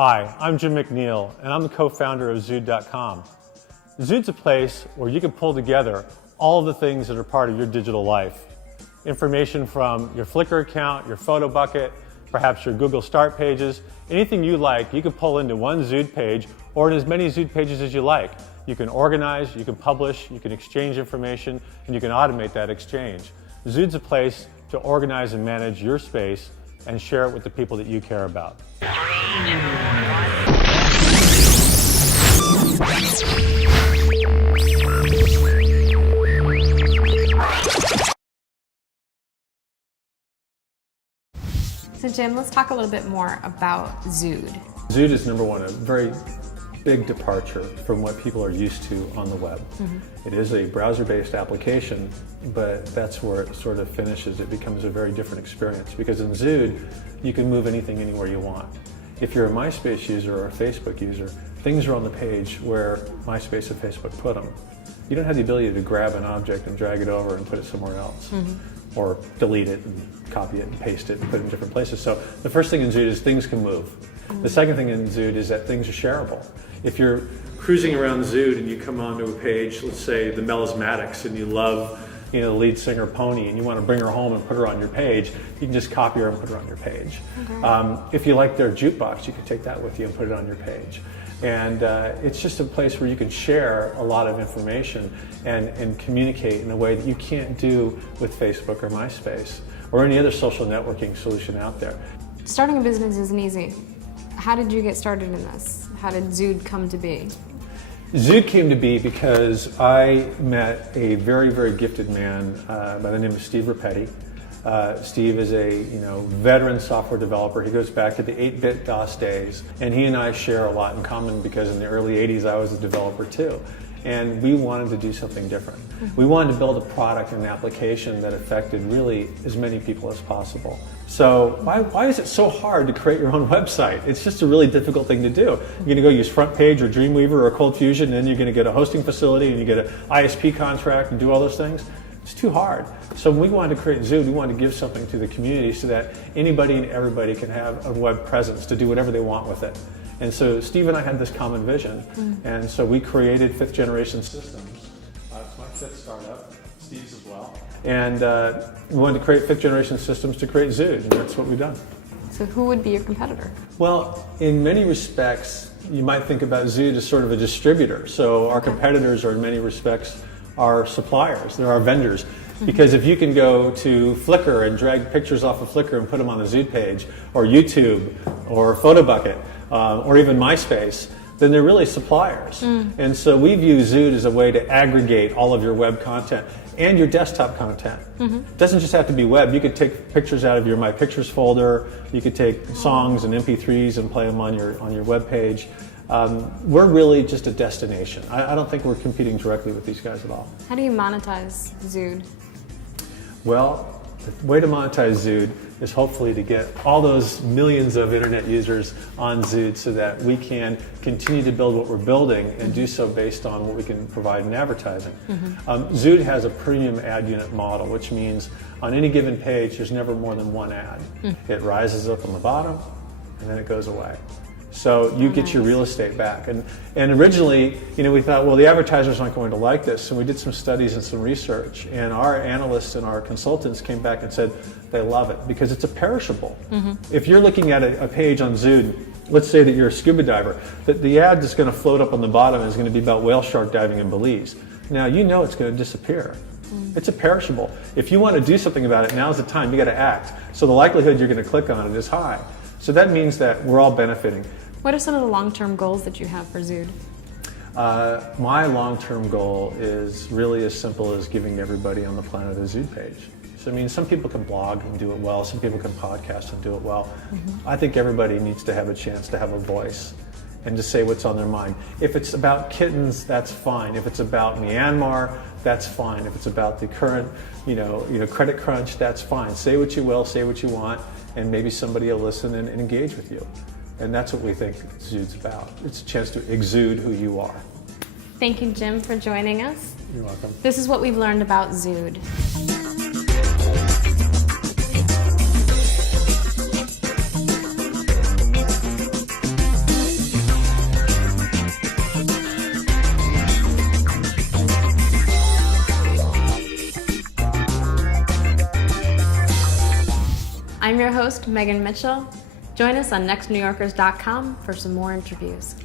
Hi, I'm Jim McNeil, and I'm the co-founder of Zude.com. Zude's a place where you can pull together all of the things that are part of your digital life. Information from your Flickr account, your photo bucket, perhaps your Google Start pages, anything you like, you can pull into one Zude page or in as many Zude pages as you like. You can organize, you can publish, you can exchange information, and you can automate that exchange. Zude's a place to organize and manage your space and share it with the people that you care about. So Jim, let's talk a little bit more about Zude. Zude is, number one, a very big departure from what people are used to on the web. It is a browser-based application, but that's where it sort of finishes. It becomes a very different experience because in Zude, you can move anything anywhere you want. If you're a MySpace user or a Facebook user, things are on the page where MySpace and Facebook put them. You don't have the ability to grab an object and drag it over and put it somewhere else. Or delete it and copy it and paste it and put it in different places. So the first thing in Zude is things can move. The second thing in Zude is that things are shareable. If you're cruising around Zude and you come onto a page, let's say the Melismatics, and you love the lead singer Pony and you want to bring her home and put her on your page, you can just copy her and put her on your page. If you like their jukebox, you can take that with you and put it on your page. And it's just a place where you can share a lot of information and communicate in a way that you can't do with Facebook or MySpace or any other social networking solution out there. Starting a business isn't easy. How did you get started in this? How did Zude come to be? Zude came to be because I met a very, very gifted man by the name of Steve Rapetti. Steve is a veteran software developer. He goes back to the 8-bit DOS days, and he and I share a lot in common because in the early 80s I was a developer too. And we wanted to do something different. We wanted to build a product and an application that affected really as many people as possible. So why is it so hard to create your own website? It's just a really difficult thing to do. You're going to go use FrontPage or Dreamweaver or Cold Fusion, and then you're going to get a hosting facility and you get an ISP contract and do all those things. It's too hard. So when we wanted to create Zude, we wanted to give something to the community so that anybody and everybody can have a web presence to do whatever they want with it. And so Steve and I had this common vision, and so we created 5th generation systems. It's my 5th startup, Steve's as well. And we wanted to create 5th generation systems to create Zude, and that's what we've done. So who would be your competitor? Well, in many respects, you might think about Zude as sort of a distributor. So our competitors are in many respects our suppliers, they're our vendors. Because if you can go to Flickr and drag pictures off of Flickr and put them on the Zude page, or YouTube, or PhotoBucket, or even MySpace, then they're really suppliers. And so we view Zude as a way to aggregate all of your web content and your desktop content. It doesn't just have to be web. You could take pictures out of your My Pictures folder, you could take songs and MP3s and play them on your web page. We're really just a destination. I don't think we're competing directly with these guys at all. How do you monetize Zude? Well, the way to monetize Zude is hopefully to get all those millions of internet users on Zude so that we can continue to build what we're building and do so based on what we can provide in advertising. Zude has a premium ad unit model, which means on any given page there's never more than one ad. It rises up on the bottom and then it goes away. So you get your real estate back. And originally, we thought, well, the advertisers aren't going to like this. And we did some studies and some research. And our analysts and our consultants came back and said they love it because it's a perishable. If you're looking at a page on Zude, let's say that you're a scuba diver, that the ad that's going to float up on the bottom is going to be about whale shark diving in Belize. Now, it's going to disappear. It's a perishable. If you want to do something about it, now's the time. You got to act. So the likelihood you're going to click on it is high. So that means that we're all benefiting. What are some of the long-term goals that you have for Zude? My long-term goal is really as simple as giving everybody on the planet a Zude page. So some people can blog and do it well, some people can podcast and do it well. I think everybody needs to have a chance to have a voice and to say what's on their mind. If it's about kittens, that's fine. If it's about Myanmar, that's fine. If it's about the current, credit crunch, that's fine. Say what you will, say what you want, and maybe somebody will listen and engage with you. And that's what we think Zude's about. It's a chance to exude who you are. Thank you, Jim, for joining us. You're welcome. This is what we've learned about Zude. I'm your host, Megan Mitchell. Join us on nextNYorkers.com for some more interviews.